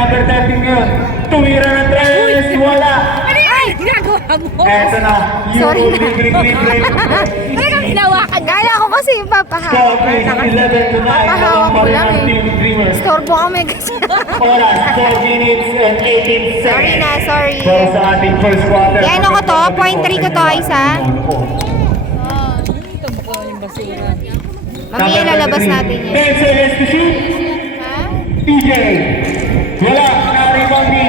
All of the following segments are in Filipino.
number 13 ngayon. Tumira ng tres, wala. Ay! Ginagawa mo! Eto na, Sorry yung na. libre-libre. Ano kang hinawakan? Kala ko kasi Score papahawak. please, 11 to 9. Papahawak ko lang eh. Team Dreamers. Storbo kami kasi. Oras, 4 minutes and 18 seconds. Sorry na, sorry. Para sa ating first quarter. Eh, ano ko to? 0.3 ko to, isa. Mamaya lalabas natin yan. 10 seconds to shoot. Ha? TJ. Wala. Naribang ni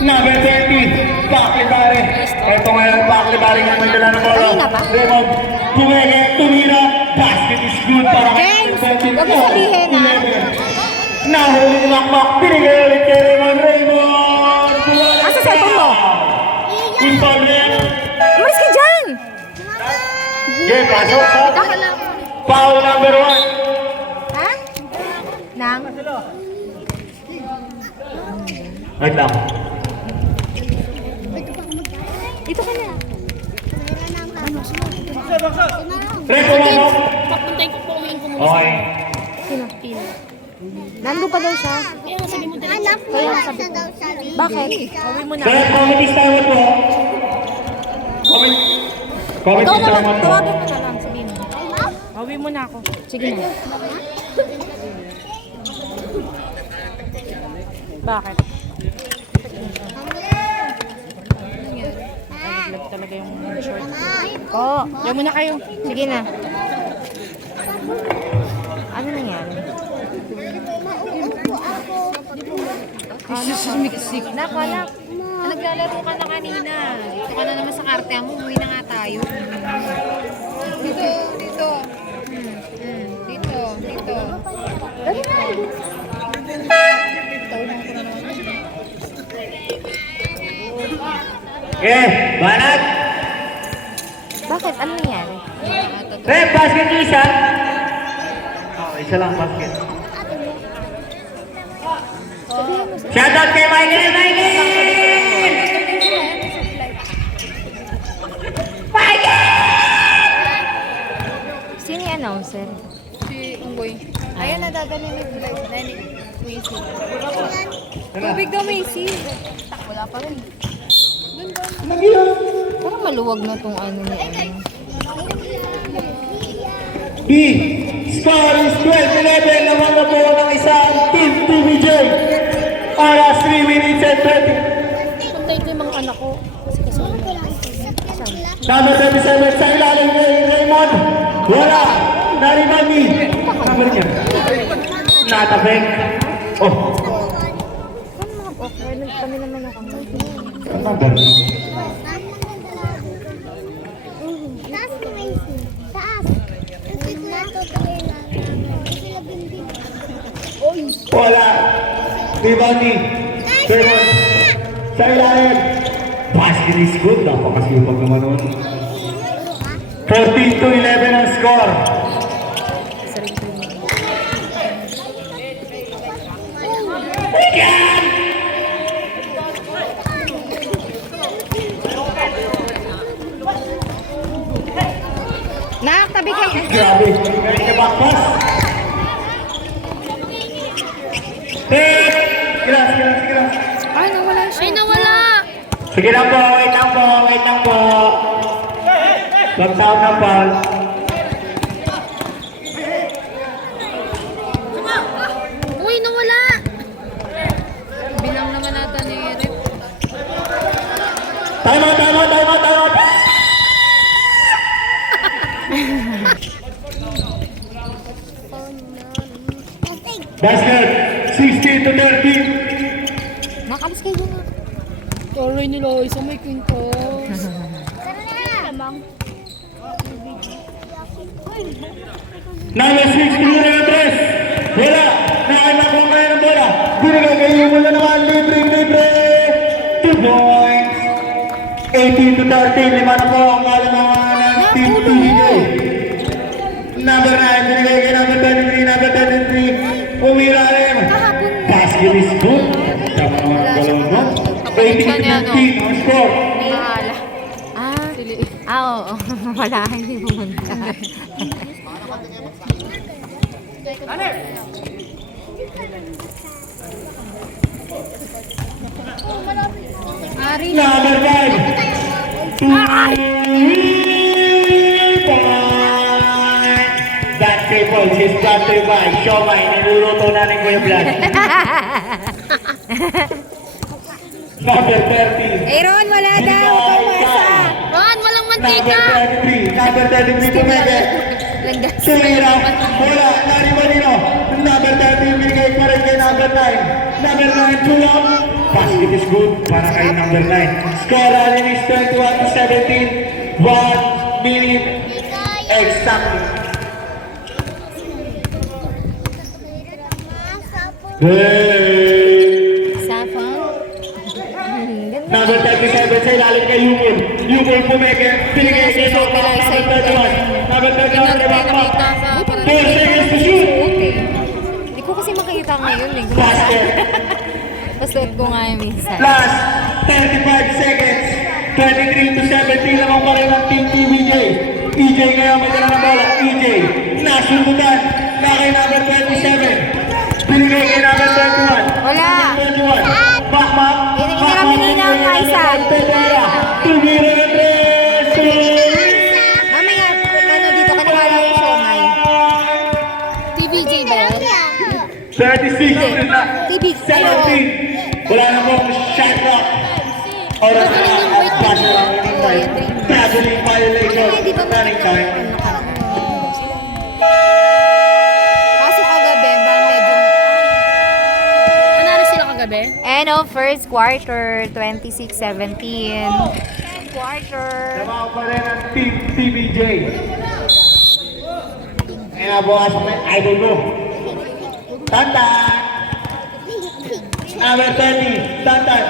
number 30. Paklibare. Ito ngayon, Paklibare nga may dala ng bola. Kanina pa? Raymond. Kumenge. Tumira. Basket is good para James, huwag mo sabihin, ha? Nahuli ng makmak. Pinigay ulit kay Raymond. Raymond. Asa cellphone mo? Impal yan. Umalis ka dyan! Okay, pasok sa Ikaw ka lang. foul number 1. Ha? Nang? Wait lang. Dito ka na. Repo mo mo. Papuntay ko po umiin ko muna. Okay. Sino? Nando pa daw siya. Kaya nga sabi mo dali. Kaya sabi ko. Bakit? Uwi mo na. Kaya comment is time po. Comment. Comment Ikaw is time naman, po. tawagan mo na lang. Sabihin mo. Uwi mo na ako. Sige na. Bakit? Naglag talaga yung short ko. Ko. Diyan muna kayo. Sige na. Ano nangyari? Susumikasik. Nak, anak. Naglalaro ka na kanina. Dito ka na naman sa karte mo. Umuwi na nga tayo. Dito, dito. Dito, dito. Dali na. Okay, banat. Bakit? Ano nangyari? Rep, basket yung isa. Oh, isa lang basket. Shoutout kay Michael! Michael! Sino yung announcer? Si Unggoy. Ayan, nadagaling yung live na ni Macy. Tubig daw, Macy. Wala pa rin. Parang maluwag na tong ano ni ano. B. Score is 12-11 naman na po ng isang Team TVJ. Oras 3 minutes and 30. Puntay ko yung mga anak ko. Kasi kasama. Number 37 sa ilalim kay Raymond. Wala. Nariman ni. Number niya. Natapeng. Oh. Saan mga offer? Kami naman ako. Number. Taas ni Macy. Taas. Wala. Ribani. Raymond. Sa ilalim. Basket is good. Napakasipag naman nun. 14-11 ang score. Nak, tabi ka. Grabe. Galing ka backpass. Tek! Gilas, gilas, gilas. Ay, nawala siya. Ay, nawala! Sige lang po, wait lang po, wait lang po. Pag-sound na pa. Uy, nawala! Bilang naman natin ni Rip. Time out, time out, time out, time out. Basket, 16 to 13. Nakalis kayo na. Tuloy nila, isang may kwento. Number 6, Pino Andres. Wala. Nakaimakong kayo ng bola. Binigay kayo muna naman. Libre, libre. 2 points. 18 to 13. Lima na po ang kalamangan ng Team TJ. Number 9. Binigay kayo number 23. Number 33. Umira rin. Basket is good. Tama naman ang galon mo. 18 to 13 ang score. Mahala. Oo. Wala, hindi pumunta. Ari. Number 5. 2 points. That triple is brought to you by Siomay. Niluluto na ni Kuya Vlad. Number 30. Aaron, wala daw. Pumasa. Ron, walang mantika! Number 33 pumeke. Langgas. Tumira. Bola. Narimanino. Number 30 binigay pa rin kay number 9. Number 9 tulong. Basket is good para kay number 9. Score rin is 21 to 17. 1 minute exactly. Hey! Sapang. Number 37 sa ilalim kay Yumul. Yumul pumeke. Binigay kay number 31. Number 31 kay Bakmak. 4 seconds to shoot. Okay. Hindi ko kasi makikita ngayon eh. Basket. Pasuot ko nga yung minsan. Last 35 seconds. 23 to 17 lamang pa rin ang Team TVJ. EJ ngayon may dala ng bola. EJ. Nasundutan. Na kay number 27. Binigay kay number 21. Wala. 21. Bakmak. Iniram nila ang isa. Tumira ng tres. Mamaya, ano dito ka nawala yung Siomay. TVJ ba yan? 36 na. TV. 17. Wala na pong shot clock. Oras na at buzzer ang winning time. Traveling violation. Running time. Kaso kagabi, ba medyo... Panalo sila kagabi? End of first quarter, 26-17. Quarter. Trabaho pa rin ang Team TVJ. Kaya bukas may idol mo. Tantan! Number 30, Tantan.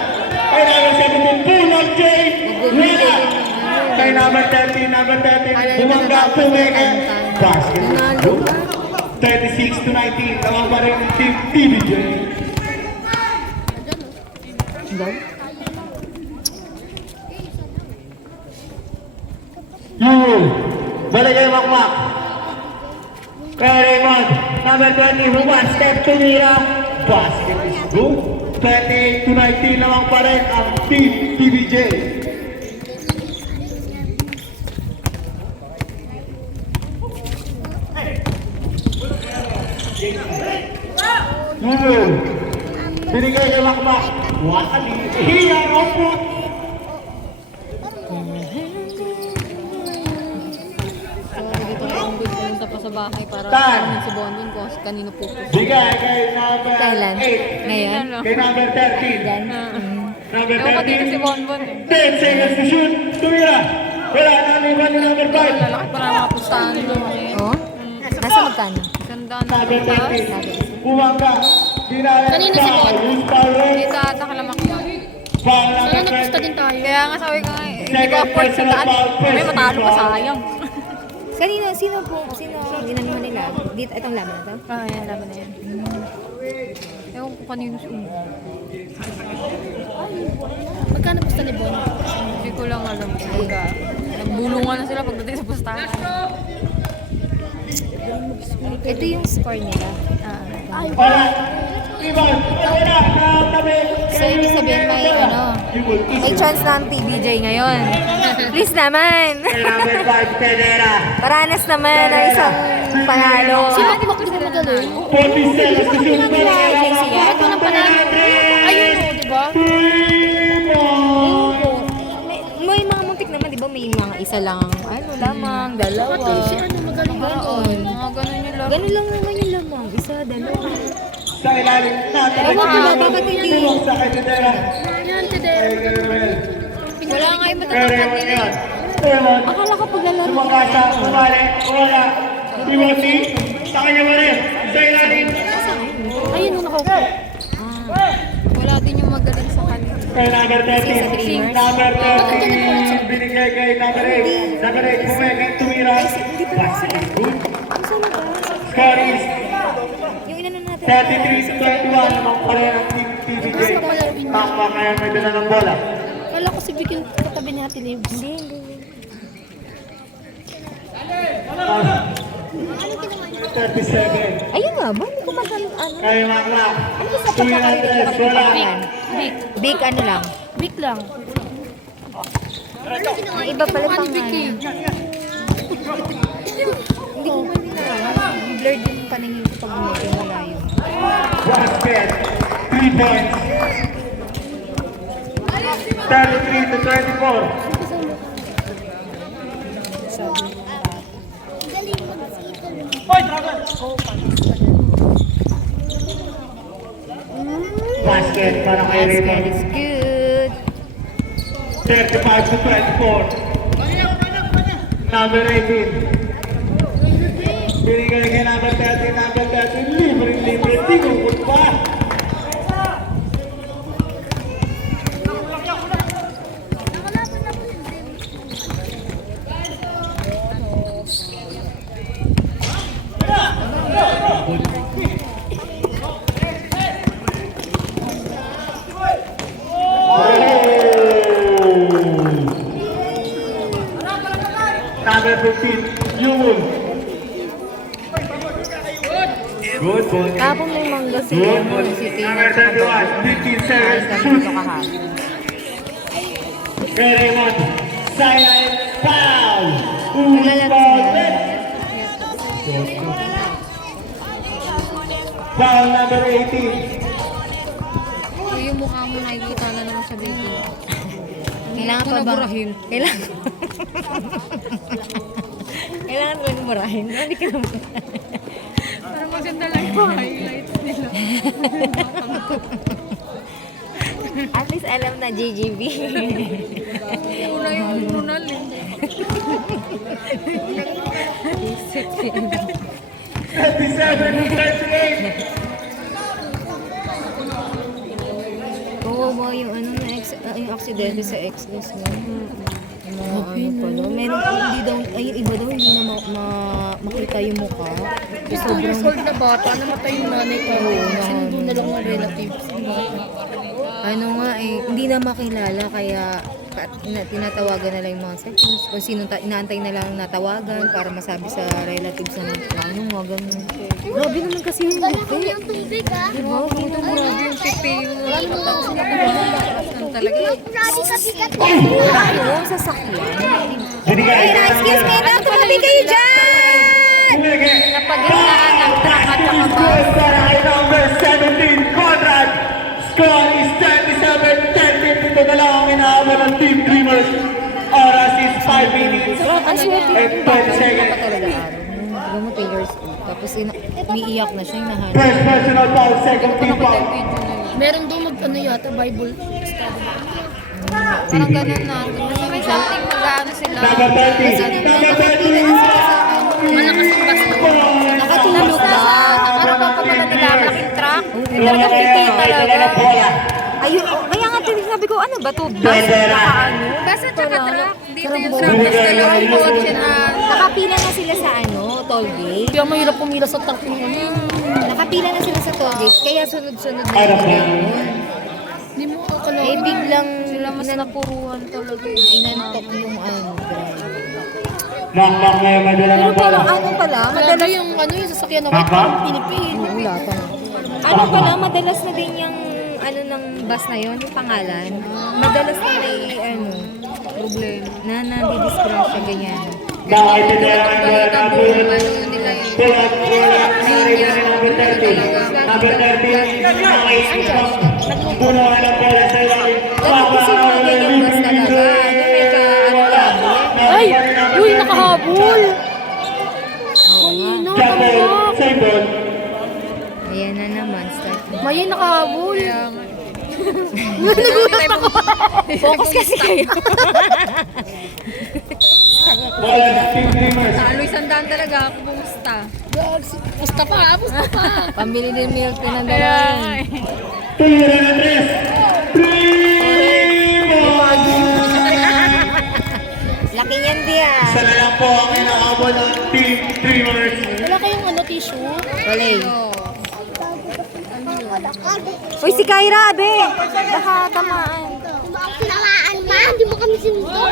Kay number 17, Punog J. Wala! Kay number 30, bumangga, pumeke. Basket. 36 to 19, tawag pa rin ang Team TVJ. Yun! Balik kayo makmak. Kaya Raymond, number 20, Human, step to Mira. Basket is good. 28 to 19 lamang pa rin ang Team TVJ. Yun! Binigay kay makmak. Wakali. Hiya, opo. Dito na ang good pumunta pa sa bahay para Tan. kunin si Bonbon ko kasi kanino po. Bigay kay number Kailan? 8. Ngayon? Kay number 13. Yan. Number Ewan ko dito si 13. Bonbon eh. 10 seconds to shoot. Tumira. Wala na liban ni number 5. Lalaki pa na mga pustahan doon eh. Oh? Nasa magkano? Gandaan na Number taas. 13. Bumangga. Dinaya. Kanino si Bon? Use power. Dito ata kalamakmak. Foul Sana number nagpusta 20. din tayo. Kaya nga sabi ko nga, eh, hindi ko Second afford sa personal daan. foul, May first matalo pa foul. sayang. Sino ginanuhan nila? Dito, itong laban na to? Ah, yan, laban na yan. Ewan ko kanino si Uno. Magkano pusta ni Bon? Hindi ko lang alam. Nagbulungan na sila pagdating sa pustahan. Ito yung score nila. Wala. Iban. Wala. Tabi. So, ibig sabihin may may chance na ang TVJ ngayon. Please naman. Kay number 5, Pedera. Paranas naman ang isang panalo. Sino po di ba magaling? 40 seconds to shoot. JC yan? Ito ng panalo. Ayun o, di ba? 3 points. May mga muntik naman, di ba? May mga isa lang, ano lamang, dalawa. Si ano magaling ba? Ganon. Mga ganun yung laro. Ganun lang naman yung lamang. Isa, dalawa. Sa ilalim na. Ewan ko ba, bakit hindi? Tulong sa kay Pedera. Yan, Tidero. Wala nga yung Kay matatapad Raymond nila. yan. Raymond. Akala ko paglalaro. Sumakasa. Umali. Wala. Timothy. Sa kanya pa rin. Sa ilalim. Ayun, nung nakaupo. Wala din yung magaling sa kanila. Kay number 13. Number 13. Binigay kay number 8. Number 8. Bumeke. Tumira. Basket is good. Score is Yung inano natin. 33 to 21 namang pala ang Team TVJ. Takpa kaya may dala ng bola. Kala ko si Vicky katabi ni Ate Libs. Hindi. 37. Ayun nga ba? Hindi ko ano. Kaya makla. Ano ba sa pagkakalimutan ko Wala. pangalan? Big ano lang. Big lang. Ang iba pala pangalan. Hindi ko man nalaman. Blurred yung paningin ko pag medyo malayo. Basket. 3 points. 33 to 24. Galing mag-skittle. Basket para kay Basket Raymond. is good. 35 to 24. Number 18. Binigay kay number 13. Libre. Tingukot pa. Number 15, Yul. Good boy. Tapos may mangga si Good boy. si Tina. Number 31, 57, shoot. Raymond, silent foul. Kilala ko sila. Foul number 18. Yung mukha mo nakikita na naman sa video. Kailangan pa ba? Kailangan. Kailangan ko yung murahin. Hindi ka naman. Pero maganda lang yung highlights nila. At least alam na JGB. Una yung Brunal eh. 37 to 38. Oo ba yung ano na yung aksidente sa ex-boss mo? Ano pala? Meron hindi daw, ay yung iba daw hindi na makita yung mukha. 2 years old na bata, namatay yung nanay ko. Sinundo na lang ng relatives. Ano nga eh, hindi na makilala kaya tinatawagan na lang yung mga seconds. Kung sino inaantay na lang natawagan para masabi sa relatives na ano nga ganun. Grabe naman kasi yung buti. Yung tubig ah. Diba? Buto mo. Grabe yung pipi yung matapos niya kung talaga. Grabe kabigat. Yung sasakyan. Binigay kay Excuse me, ma'am, tumabi kayo dyan! Napagandaan ng truck at saka bus. Score para kay number 17, Conrad. Score is 37-10. Dito na lang ang inaabot ng Team Dreamers. Oras is 5 minutes Ang swerte and 20 seconds. talaga araw. Diba mo 2 years old. Tapos umiiyak na siya, hinahanap. First personal foul, second team foul. Meron doon ano yata, Bible study. Parang ganun na. Kasi may something mag-ano sila. Number 30. Number 30. Malakas ang basto. Nakatulog ba? Ano pa pa pala nila? Malaking truck. Talaga pipi talaga. Ayun, kaya nga sabi ko, ano ba to? Basta tsaka truck. Dito yung truck. Basta yung auction na. Nakapila na sila sa toll gate. Kaya mahirap pumila sa truck ng ano. Nakapila na sila sa toll gate, kaya sunod-sunod na Ano sila. ba? Hindi mo akala. Eh, biglang Sila mas napuruan talaga. inantok yung driver. Knock-knock na yung madala Pero ng bola. parang ano pala, Madalas madalas, yung ano yung sasakyan na Papa? pinipil. wala pa. Ano pala, madalas na din yung ano ng bus na yon, yung pangalan. Madalas na may Problem. na nandidisgrasya ganyan. Nakaitindera ang bola ng bola. Nila yun. Tulad, bola. Nakita ni number 30. Number 30. Nakaitindera. Puno ka ng bola sa ilalim. Dapat kasi mga ganyan bus talaga. Ano, may ka, ano lang. Ay! Uy, nakahabol! Oo nga. Jump ball. Save ball. Ayan na naman, start na. May nakahabol. Focus kasi kayo. Bola ng Team Dreamers. Taloy sandaan talaga ako bumusta. Pusta pa, pusta pa. Pambili din milk tea ng dalawa. Tira na tres. Dreamers! Laki niyan diya. Isa na lang po ang inaabot ng Team Dreamers. Wala kayong ano, tissue? Walay. Uy, si Kyra, abe. Baka tamaan. Hindi mo ako sinamaan, ma. Hindi mo kami sinundo.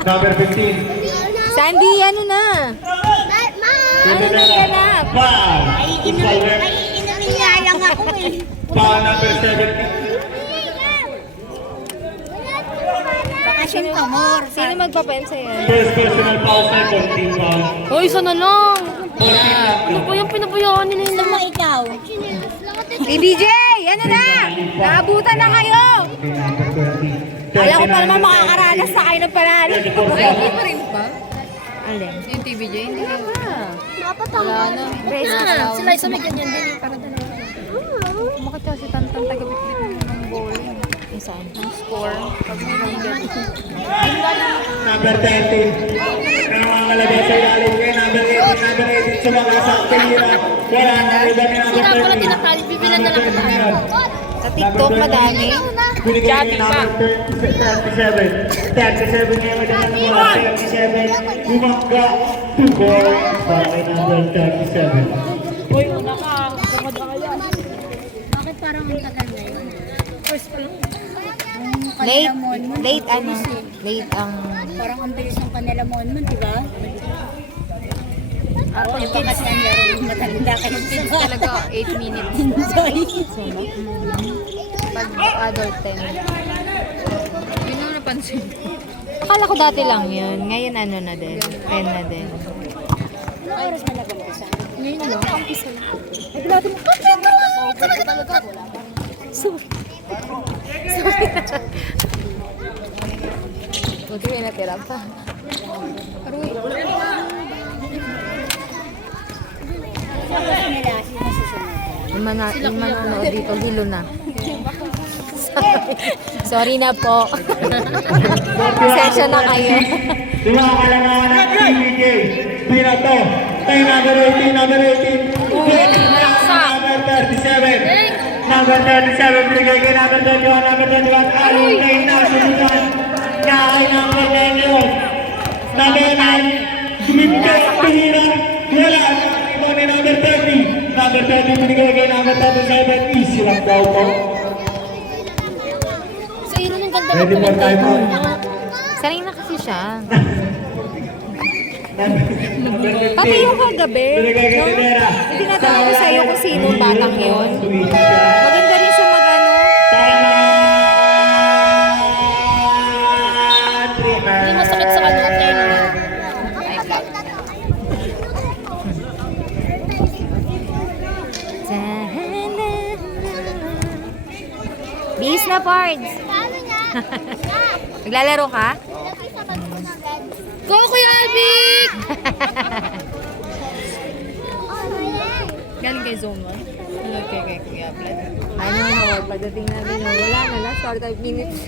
Number 15. Sandy, ano na? Ano nagganap? Foul. Inumin nga lang ako eh. Foul number 70. Bakasyon ka more. Sino magpapail sa'yo? First personal foul sa 14 foul. Hoy, isa na lang. 14 Ano po yung pinabayaan nila yung Gusto mo ikaw? Si BJ! Ano na? Naabutan na kayo! Alam ko pa naman makakaranas sa kayo ng panalo. Ay, hindi pa rin pa? Alin? Yung TVJ? Hindi na. Dapat Wala na. Brace na. Sila isa may ganyan din. Para dalawa. Bakit kasi tantang taga-bitbit mo ng bowling? Isaan? Ang score? Pag may nanggan. Number 30. Ano ang kalabas sa ilalim kay number 18? Number 18 sumakas sa Pira. Wala na iba ni number Sila pala 30. tinakali. Bibilan na lang kita. Sa TikTok madami. Binigay ni number 37. 37 ngayon madami ng mga 37. Bumangga. 2 points para kay number 37. Hoy, una ka. Bumad na kaya. Bakit parang ang tagal na yun? First pa lang. Late. Late ano? Late ang... Parang ang bilis ng kanila mon, di ba? Yung pa kasi ang laro ng matanda kayo Kids talaga 8 minutes. Enjoy. Pag adult 10. Yun ang napansin. Akala ko dati lang yun. Ngayon ano na din. 10 na din. Anong oras na nag-umpisa? Ngayon lang. Ay, bilado mo. Buti may natira pa. Aroy. Tapos nila, sino susunod? Yung manonood dito, hilo na. Sorry na po. Pasensya na kayo. Diba ang kalangawan ng PBJ? Pira to. Kay number 18, number 18. Number 37. Number 37, binigay kay number 21, number 21. Alin kay nasusunod. Kaya number 10 yun. Number 9. Dumipte, pinira. Wala. Iba ni number 30. Number 30, binigay kay number 37. Easy lang daw po. So, yun ang ganda Ready for time out. Sanay na kasi siya. Number 15. Pati yung kagabi. Binigay kay Tidera. Tinatanong ko sa'yo kung sino batang yun. Maganda rin siya mag-ano. Hindi masakit sa kanila tayo. Bis na, Pards. Naglalaro ka? Go, Kuya Alvin! Galing kay Zone 1. Okay, kay Kuya Vlad. Ano na, pagdating natin yun, wala na, last 45 minutes.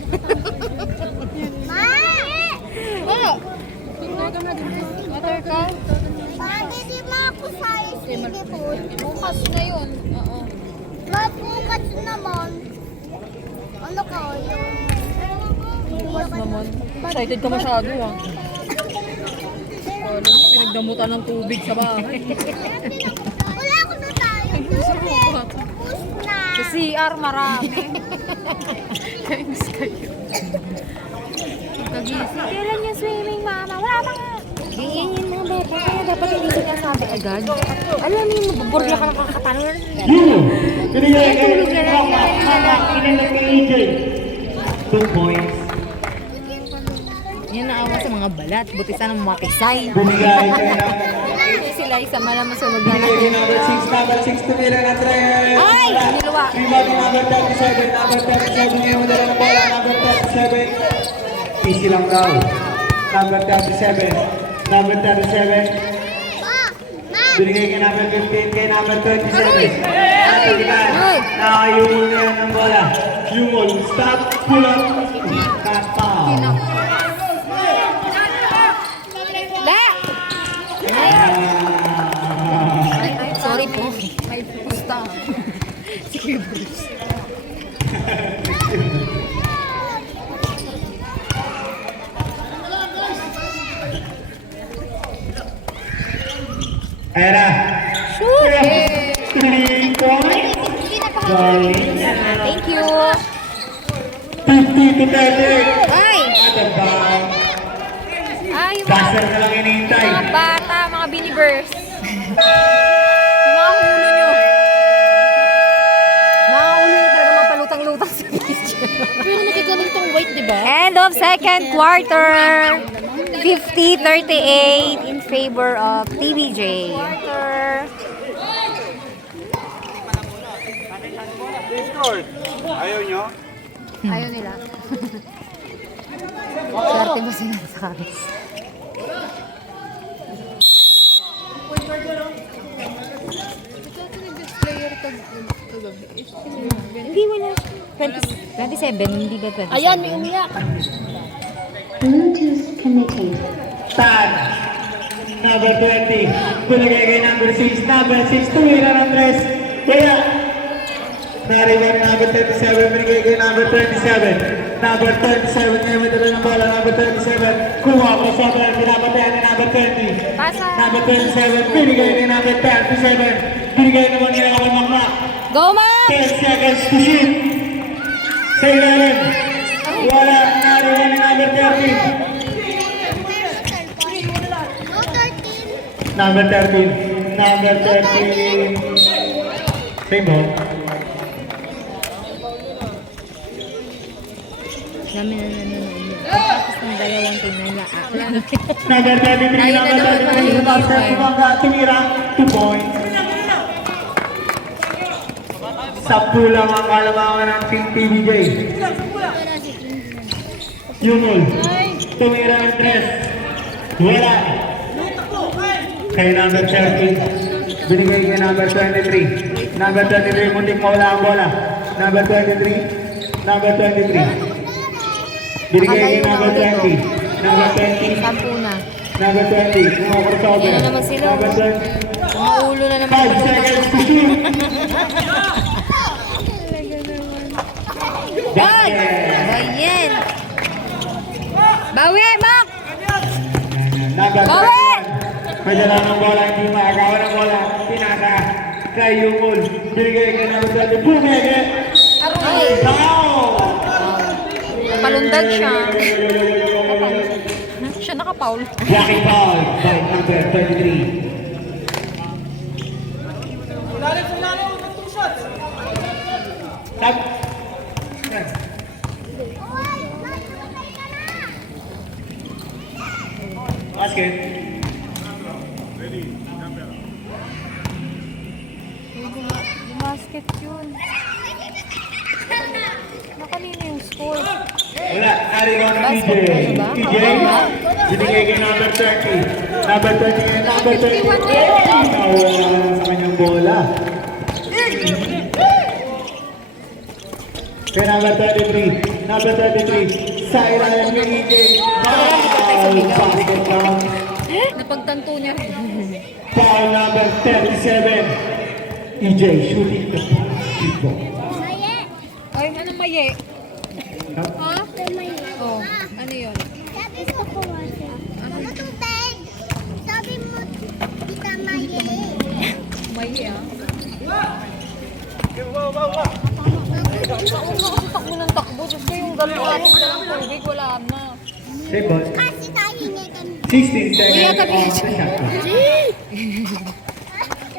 Oh! Water ka? Hindi mo ako sa food. Bukas na yun. Oo. Bukas naman. Ano ka yun? Bukas naman. Excited ka masyado ah. Pinagdamutan ng tubig sa bahay. Wala ako na tayo. Push na. Sa CR, marami. Kainis kayo. Nagising. Kailan yung swimming, mama? Wala pa nga. Ganyan yung mga bata. Kaya dapat hindi ko nasabi agad. Alam mo yung mabuburla ka ng kakatanong. Binigay kay Kinilay kay EJ. 2 points. Yan naawa sa mga balat. Buti sana mapisay. Binigay kay Sila isa malamang sunog na Binigay kay number 6 to Mira na 3. Ay! Niluwa. Rebound ni number 37. Number 37 ngayon dala ng bola. Number 37. Easy lang daw. Number 37. Number 37. Binigay kay number 15 kay number 27. Natagyan. Nakayumol na yan ng bola. Yumol. Stop. Pull up. Kata. Da! Sorry po. May pusta. Sige, Bruce. Ayan na. Shoot! 3 points. Sorry. Thank you. 50 to 38. Ay! At the bound. Ay, yung Buzzer na lang hinihintay. mga bata, mga binibers. Yung mga ulo nyo. Mga ulo nyo talaga mapalutang-lutang sa picture. Pero nagkagaling tong white, di ba? End of second quarter. 50-38 in favor of TVJ. Ayaw nyo? Ayaw nila. Swerte mo sila sa karis. Hindi, wala. 27, hindi ba 27? Ayan, may umiyak. Bluetooth connected. Tan. Number 20. Binigay kay number 6. Number 6. Tuwira ng 3. Kaya. Nariwan number 37. Binigay kay number 27. Number 37. Ngayon madala ng bola. Number 37. Kuha ko sa bola. Pinapatayan ni number 20. Pasa. Number 27. Binigay ni number 37. Binigay naman niya ako ng Mac. Go, Mac! 10 seconds to shoot. Sa ilalim. Wala. Nariwan ni number 30. No, 13. Number 13. Number 13. Same ball. Namin na nanonood. Tapos ng dalawang team na laa. Number 33. Tayo na Number naman 33. pala yung Master game. Kumanga. Tumira. 2 points. Sampu lang ang kalamangan ng Team TVJ. Yumul. Tumira ng 3. Wala. Kay number 13. Binigay kay number 23. Number 23. Muntik mawala ang bola. Number 23. Number 23. Binigay kay number 20. Number 20. Sampu na. Number 20. Mga crossover. Yan na naman sila. Number 20. Mga ulo na naman. 5 seconds to shoot. Basket. Bayan! Bawi, Mac! Number Bawi! 21. May dala ng bola. Hindi makagawa ng bola. Pinaka. Kay Yumul. Binigay kay number 20. Bumege. Ay! Foul! Palundag siya. Siya nakapaul. Jackie foul by number 23. Tap. Basket. Basket yun. Nakanina yung score. Wala. Ariwan TJ. Basket ba? TJ. Ba? Binigay kay number 30. Number 30. Number 30. Nawala sa kanyang bola. Kay number 33. Number 33. Sa ilalim ni EJ. Foul. Basket count. Napagtanto niya rin. Foul number 37. EJ shooting the basketball. Ay, anong maye? Ha? Oh, ano yun? Sabi ko po, ano tubig? Sabi mo, kita mali. Maye ah. Takbo ng takbo. Diyos ko yung gano'n atin na ng tubig. Wala na. Same ball. Kasi tayo nga kami. 16 seconds Kuya, on tabi the ka. shot clock.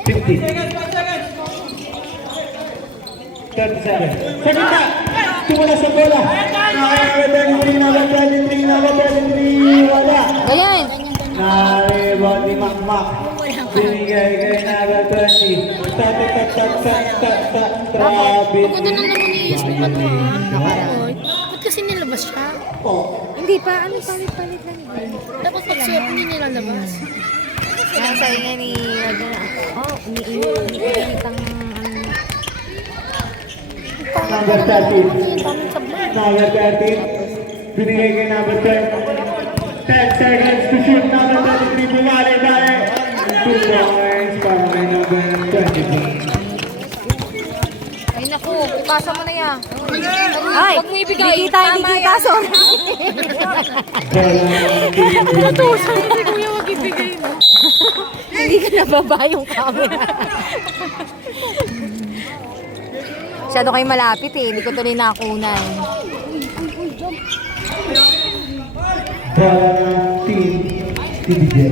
15. 37. Second na. Tumula sa bola. Number 23. Wala. Ganyan. Naribot ni Makmak. Binigay kay number 20. Travis. Pagpunta na naman ni Yusuf pa to, ha? Ba't kasi nilabas siya? Hindi pa. Ano palit-palit lang yun. Dapat pag-suot hindi nilalabas. Kaya sa inyo ni... Oh, umiinit ang... Number 13. Number 13. Binigay kay number 10. 10 seconds to shoot. Number 33. Bumali. 2 points para kay number 23. Ay naku, ipasa mo na yan. Ay, wag mo ibigay. Hindi kita, sorry. Natusan, hindi kuya wag ibigay mo. Hindi ka nababa yung camera. Masyado kayo malapit eh. Hindi ko tuloy nakunan. Team TBJ.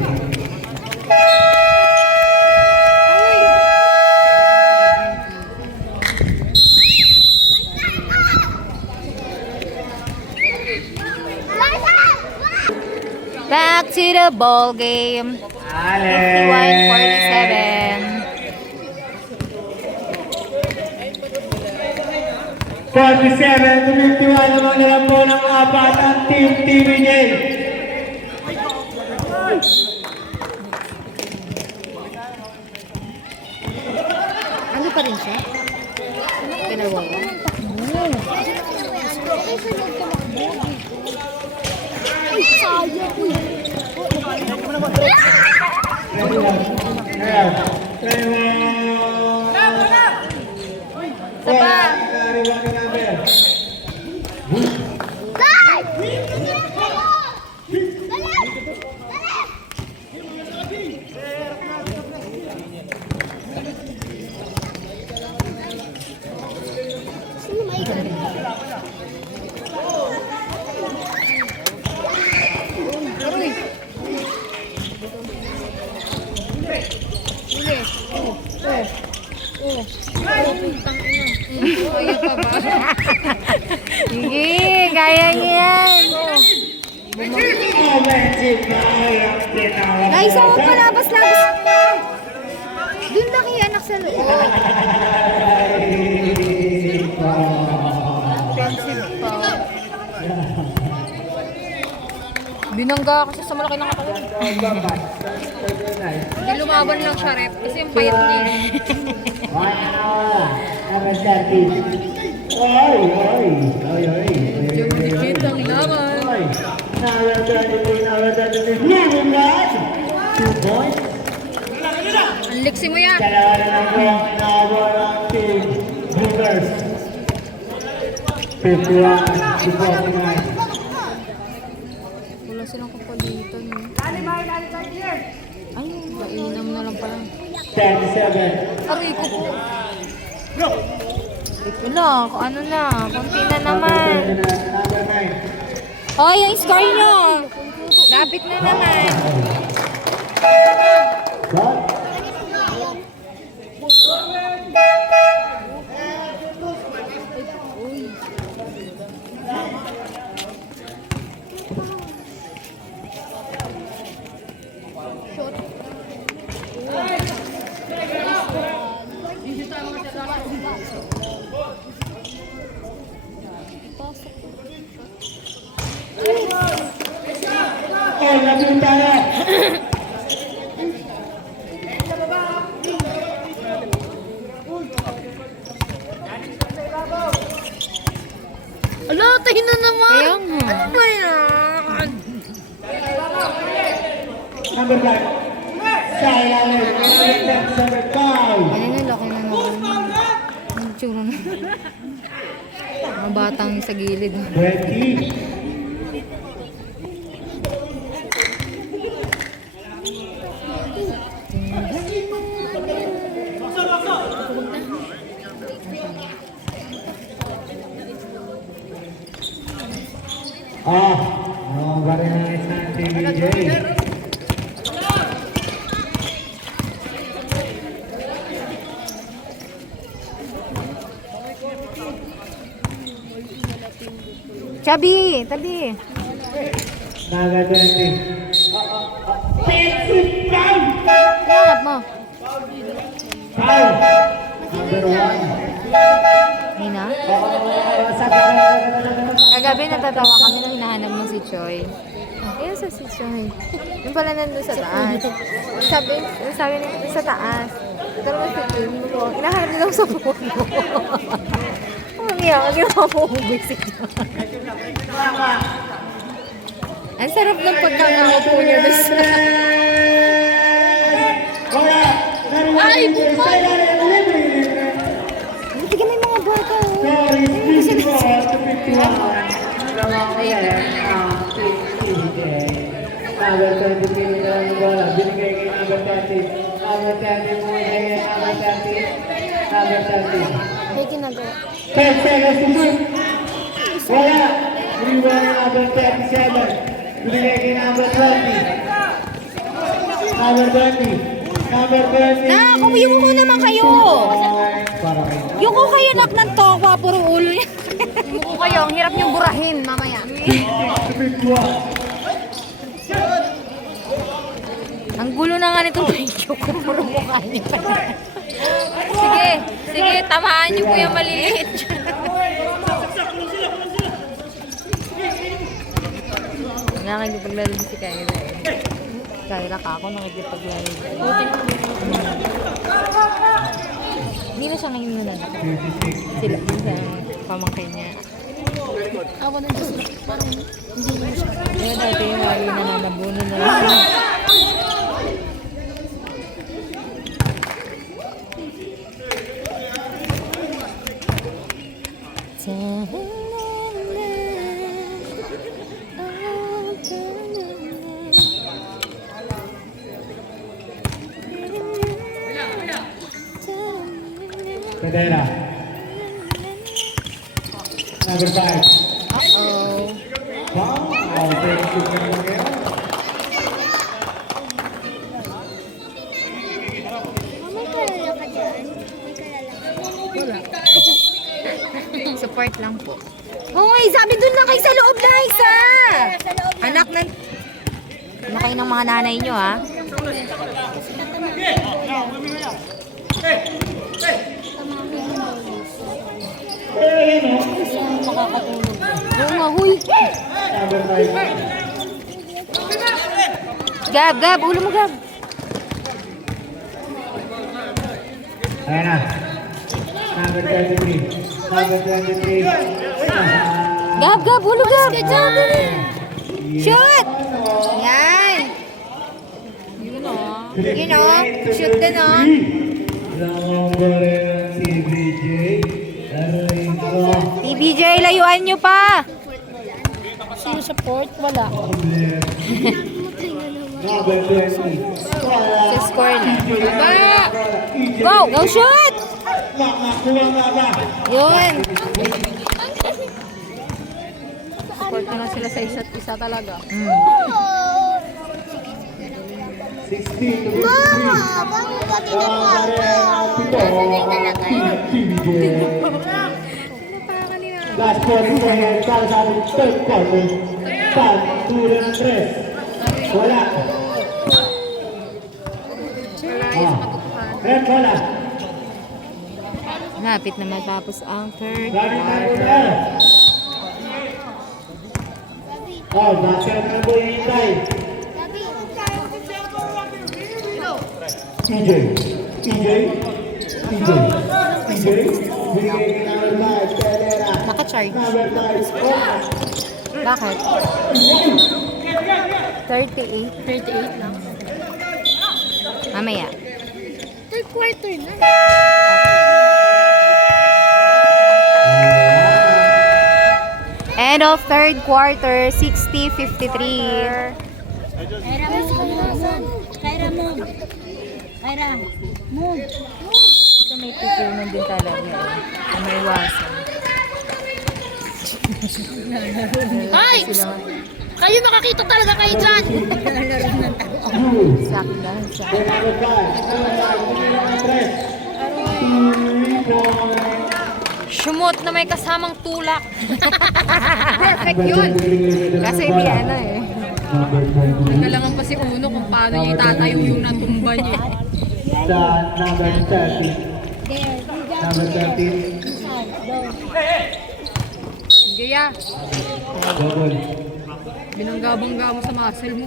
Back to the ball game. 51-47. 47-51 naman nilang po ng apat ang Team TVJ. Ano pa rin siya? Pinagawa. Ay, sayang. Uy. Sapa. Kaya pa ba? Sige, kaya niya yan. Nice, ako pa labas-labas. Doon na kaya anak sa loob. Offensive pa. Binangga kasi sa malaki ng katawan. Hindi lumaban lang siya, rep. Kasi yung payat niya. Yung dikit ang laman. Ang liksi mo yan. Wala silang kapalitan. Ay, mainam na lang pala. 10-7. Aray ko po. Wala, kung ano na. Kunti na naman. Oh, yung score nyo. Lapit na naman. Oh, lapit tayo. Ala, tayo na naman. Kaya nga. Ano ba yan? Number 5. Sa ilalim. Number 5. Ano na, laki na naman. Ang tsura na. Mga batang sa gilid. 20. Variantes ng TVJ. Chabi, tabi. Naga 20. Angat mo. Foul. Number 1. Nina? Kagabi natatawa kami nung hinahanap mo si Choi. Ayun sa si Choi. Yung pala nandun sa taas. Sabi nito sa taas. Pero mas si Choi mo. Hinahanap nila ako sa phone mo. Umiyak. Ginawa mo ubig si Choi. Ang sarap ng pagkakaupo niya doon sa... Ay! Tignan mo yung mga bata. Number 23 na lang bola. Binigay kay number 30. Number 30 mo kay number 30. Number 30. May ginagawa. 10 seconds to shoot. Wala. Rebound number 37. Binigay kay number 20. Number 20. Number 20. Na, kumuyuko ko naman kayo. Para kayo. Yuko kayo nak ng tokwa, puro ulo niya. Yuko kayo, ang hirap niyong burahin mamaya. 51. Ang gulo na nga nitong video ko. Puro mukha niya pa. Sige, sige, tamaan niyo po yung maliliit. Nakakagpaglaro si Kyla eh. Kyla ka ako nakikipaglalaro. Hindi na siya ngayon nananap. Sila din sa pamangkin niya. Awa ng Diyos. Parang hindi mo siya. Kaya dati yung lagi nananabunan na lang. Pedera. Number 5. Uh-oh. Wow, thank you very much. May kalala ka dyan. May kalala ka. Support lang po. Hoy, sabi dun lang kayo sa loob na isa! Anak ng... Ano kayo ng mga nanay nyo, ha? Makakatulog. Oo nga, huy! Number 5. Gab, Gab! Ulo mo, Gab! Ayan na. Number 23. Number 23. Gab, Gab! Ulo, Gab! Shoot! Yan! Yun o. Yun o. Shoot din o. Number TBJ. TBJ, layuan nyo pa! Sino support? Wala. Number 20. Sa score na. Baba! Go! Go shoot! Makakuha nga ba? Yun! Support ko na sila sa isa't isa talaga. 16 to 53. Bakit ka Last quarter, para sa ating third quarter. 5-2-3. Wala. Red, wala. Napit na matapos ang third Running time quarter. na. Oh, basket na po yung hintay. TJ. Bigay ka number 5, Pedera. Naka-charge. Number 5, Bakit? 38. 38 lang. Mamaya. Third quarter na. End of third quarter, 60-53. Kyra, move. Ito may tutunan din talaga. May wasan. Ay! Kayo nakakita talaga kayo dyan. Sakda. number 5. Shumot na may kasamang tulak. Perfect yun. Kasi di ano eh. Kailangan pa si Uno kung paano niya itatayo yung natumba niya. Sa number 30. Number 30. Gaya, Double. binanggabangga mo sa muscle mo.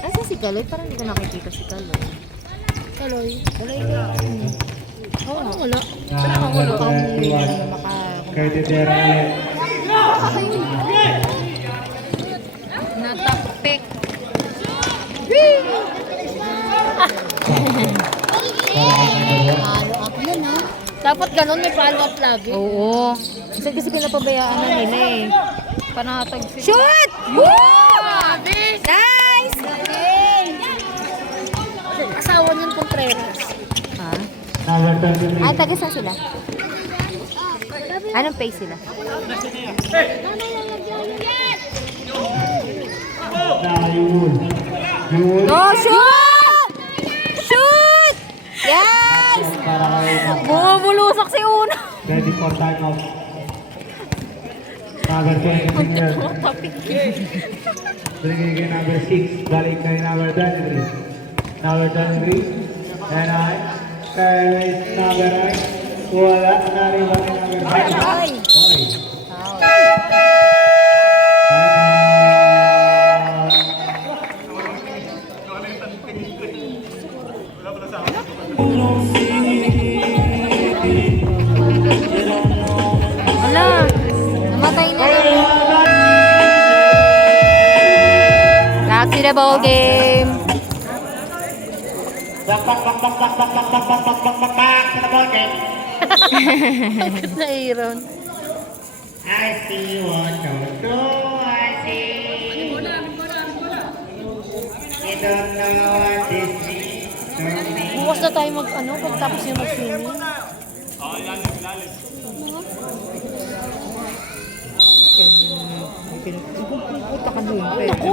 Asa si Kaloy? Parang hindi ko nakikita si Kaloy. Kaloy. Kaloy ka. Oo, wala. Number Mukhang hindi 21. na maka... Kay Dedera ulit. Natapik. Follow up yun, ha? Dapat ganun, may follow up lagi. Oo. Kasi pinapabayaan na nila eh. Panatag sila. Shoot! Woo! Nice! Asawa niyan Contreras. Ha? Number 23. Ah, taga saan sila? Anong pace sila? Yun. No, shoot! Shoot! Yes! Para kayo Bumubulusak si Uno. ready for timeout. Number 20 senior. Bringing in number 6. Balik kay number 23. Number 23. And I. Kaya number 9. Wala na rin ba ni number 5? Ay! Okay. Ala, namatay na lang. Back to the ball game. Bakit na Aaron? I see what you do, I see. You don't know what this means to me. Bukas na tayo pagtapos yung mag-swimming. Pupunta ka doon. Ako?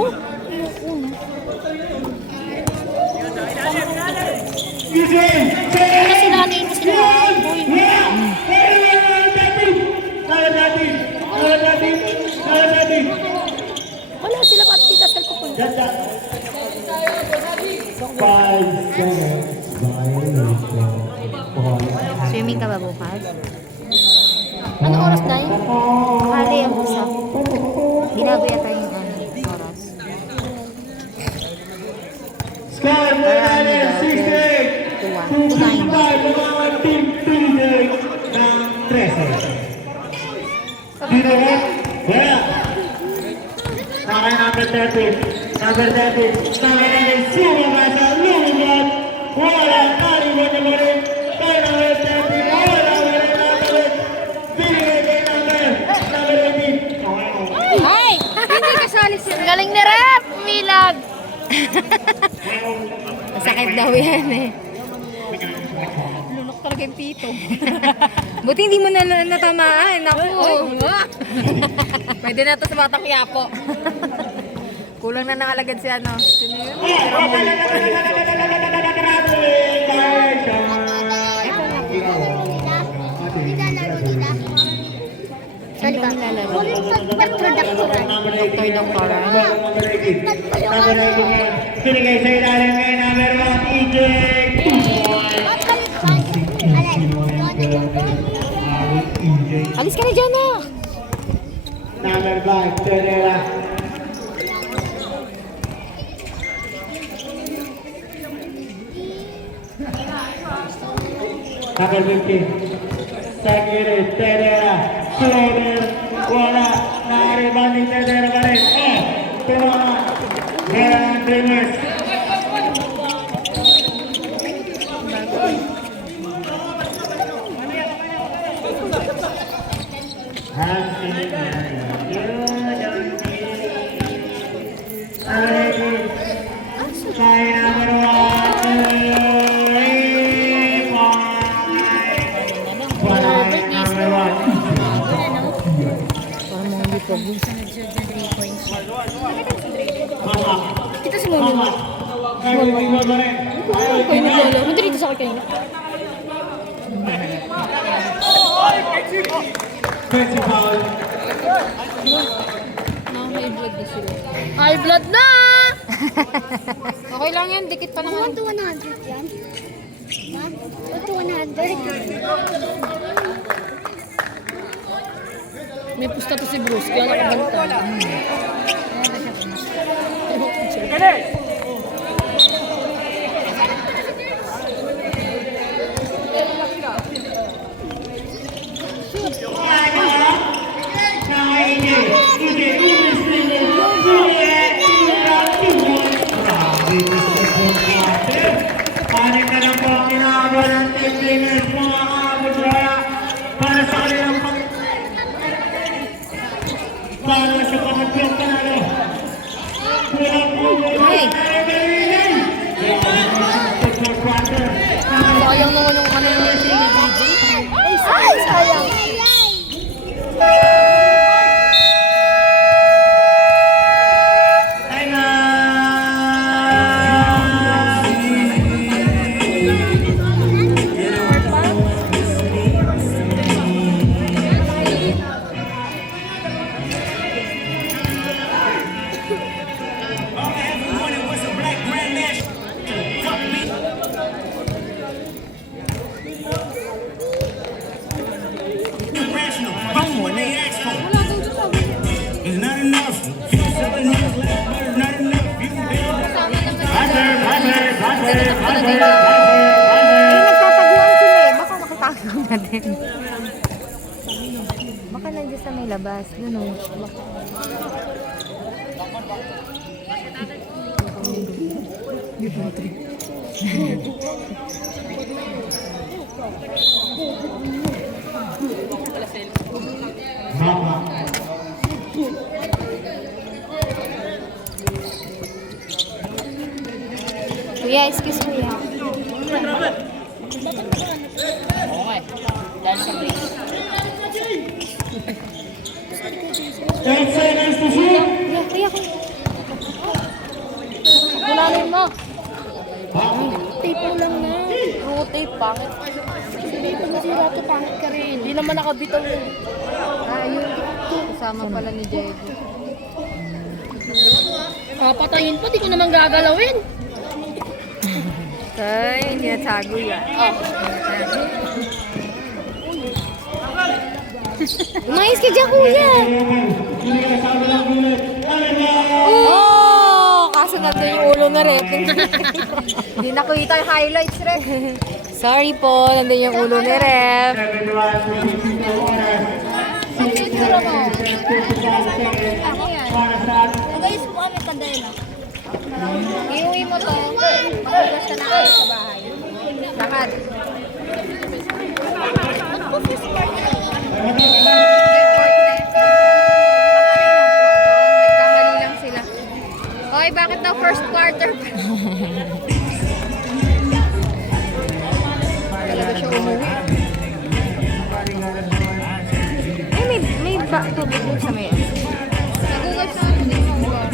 Kasi natin mo sila. Boy. Wala sila pa tita sa pupunta. 5 seconds violation. Swimming ka ba bukas? Ano oras na yun? Hali ang usa. Binago yata yung oras. Score mo natin 68 to 5 mga team Tuesday ng 13. Dito ba? Wala. Nakay number 30. Number 30. Nakay natin sumama sa lumubad. Wala. Nalibad na ba rin? Kaya number 30. Wala. Wala natin. Binigay kay number 18. Ay! Hindi kasali siya. Galing na rap! Milag! Masakit daw yan eh. Lunok talaga yung pito. Buti hindi mo na natamaan. Ako. Pwede na to sa Batang Quiapo. Kulang na nakalagad si ano. Sino yun? Sorry ba? Pag-productoran. Doktor. Sinigay sa ilalim kay number 1, EJ. Alis ka na dyan ah. Number 5, Terera. Number 15, Sagiri, Terera, Floater, wala, naariban ni Terera pa rin. Tumama, Grand Dreamers. Kita si Mami mo. Kayo naglolo. Punta dito sa akin kanina. High blood na sila. High blood na! Okay lang yan. Dikit pa naman. 1 to 100 yan. 1 to 100. May pusta to si Bruce. Kaya nakabanta. Panik na lang po ang inaabot ng team winners, mga kaabot-raya, para sa kanilang para sa pangatlong panalo. Sayang naman yung kanina yung DJ. Ay, sayang. nagtataguan sila eh. Baka makitago natin. Baka nandiyan sa may labas. Yun o. Kuya, excuse kuya. Ten seconds to shoot. Kuya, kuya. Kulalin mo. Tape mo lang na. True tape, pangit. Sabi pag nasira to, pangit ka rin. Hindi naman nakabitaw yun. Ayun. Kasama pala ni Diego. Patayin pa, di ko naman gagalawin. Ay, hindi natago yan. Umayos ka dyan, kuya. Oh, kaso nandun yung ulo na rin. Hindi nakita yung highlights rin. Sorry po, nandun yung ulo ni Ref. Ang picture mo. Ano yan? Guys, po kami kadela. Iuwi mo to. Magugas ka na kayo sa bahay. Lahat. Nagkamali lang sila. Oy, bakit daw first quarter pa? Talaga siya umuwi. Ay, may tubig dun sa may nagugas na ako din yung bar.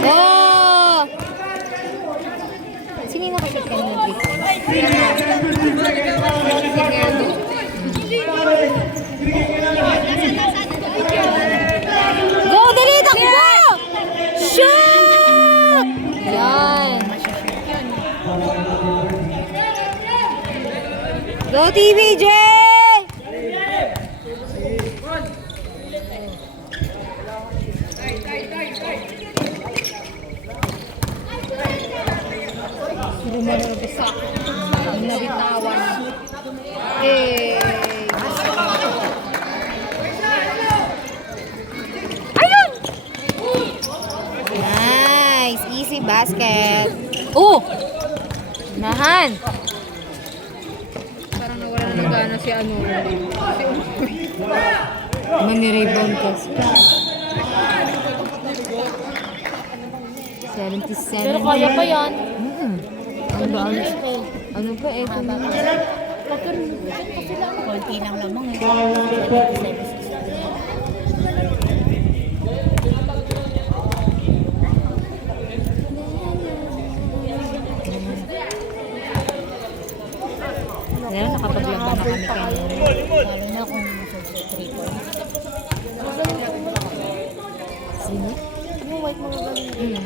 Oh! Sino yung nakashoot ka ng 3 points? Si Nerdo. Go! Dali! Takbo! Shoot! Yan. Go TVJ! Rumarubasak. Nabitawan. Ayun! Nice! Easy basket. Oh! Nahan! Parang nawala na ng gana si ano. Mani-rebound kasi. 77. Pero kaya pa yan. Ano ba? Ano pa? Ito na. Konti lang lamang eh. Ayan, nakapaglaban na kami kanina. Lalo na kung nasa 3 points. Sino? Yung white mga galing. Ano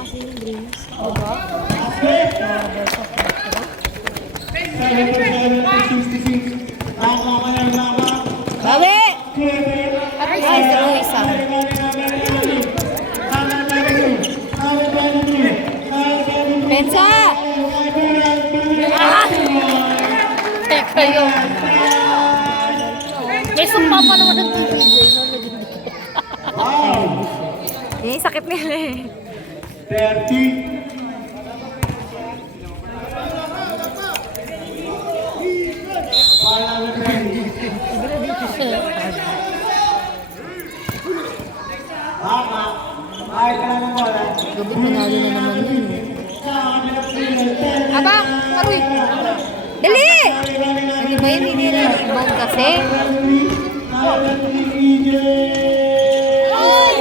kasi yung dreams? Diba? Bawi! Nice, ako isa. Pensa! Teka yun. May sumpa pa naman ng TV. Yan yung sakit nila eh. 30. Gabi panalo na naman yun. Aba! Aroy! Dali! Ano ba yun? Hindi na rebound kasi.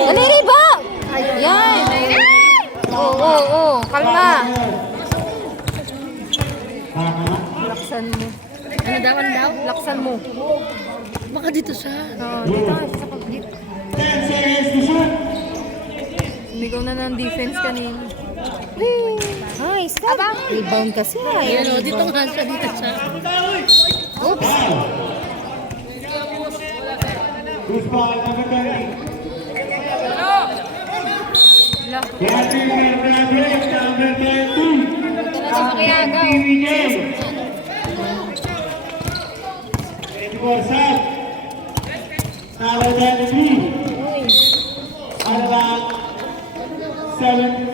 Ano yung rebound? Yan! Oo. Kalma. Laksan mo. Ano daw? Laksan mo. Baka dito siya. Oo, dito nga siya sa pag-git. 10 seconds to shoot. Sumigaw na ng defense kanina. Whee! Nice! Aba! Rebound kasi. Ayun o, dito nga siya, dito siya. Oops! Who's ball number 30? Wala. Catching number 20. Talaga makiyagaw. PBJ. 24 shot. Number 23. Ano lang? 7.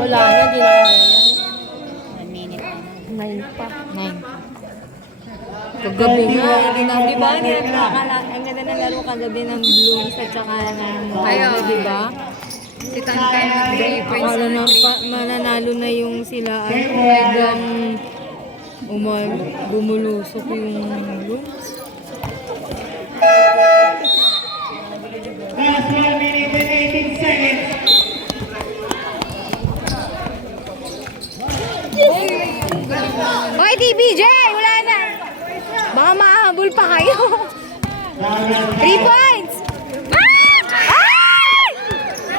Wala na, di na kaya yan. 9 pa. 9. Kagabi nga, hindi na, di ba? Ang ganda na laro kagabi ng Blues at saka ng Hydro, di ba? Si Tantan na 3 points. Akala na mananalo na yung sila at biglang bumulusok yung Blues. Last 1 minute and 18 seconds. Hoy, TBJ! Wala na! Baka mahabol pa kayo. 3 points! Ay!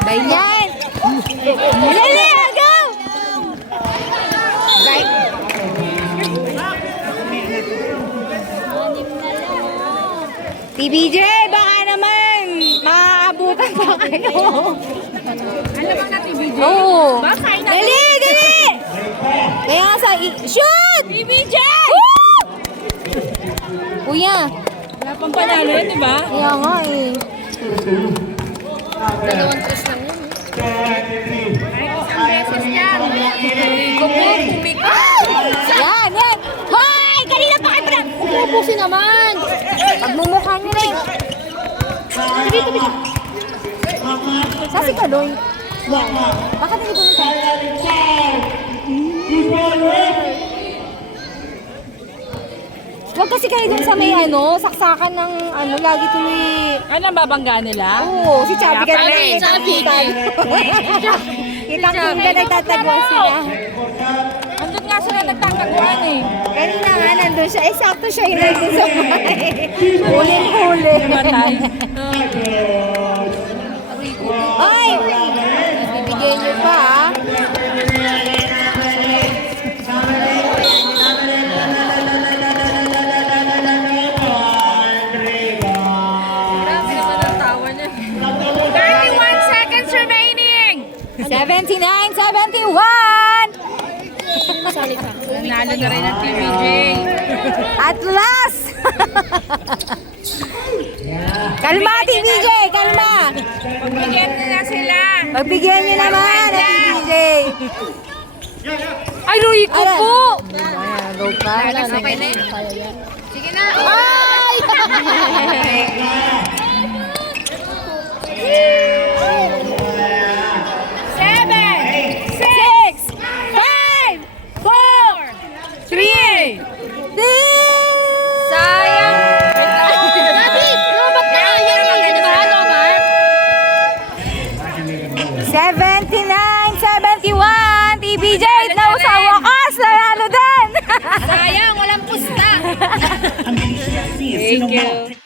Bayan! Dali! Go! Right. TBJ, baka naman maaabutan pa kayo. Alam mo na, TBJ? Oo. Baka na. Dali! Dali! Kaya nga sa... Shoot! TBJ! Kuya, Wala pang panalo yun, di ba? kaya nga eh. Dalawang tres lang yun. Yan, yan! Hoy! Kanina pa kayo pala! Upusin naman! Pagmumukha niyo na eh. Tabi, tabi. Sasi ka doon. Yan. Bakit hindi pumunta? Huwag kasi kayo dun sa may saksakan ng lagi tuloy. Ano ang babangga nila? Oo, si Chubby ka Ano na yung Chubby? Kitang ka nagtatagwan sila. Andun nga sila nagtataguan eh. Kanina nga nandun siya. Eh, sakto siya yung nandun sa bahay. Huling-huli. Namatay. Ay! Bibigyan niyo pa, ah. Grabe naman ang tawa niya. 31 seconds remaining! 79-71! Nanalo na rin ang TBJ. At last! Kalma, TBJ! Kalma! Bigyan nila sila. Pagbigyan niyo naman ang TBJ. Ay, Luy ko Ayan. po! Ayan, go pa. Okay na yun. Sige na. Ay! Seven! 6, 5, 4, 3, Sayang! Dabi! Robot na yan eh! Di ba? Robot? 79-71! TBJ! Na sa wakas! Nanalo din! Sayang! Walang pusta! Thank you.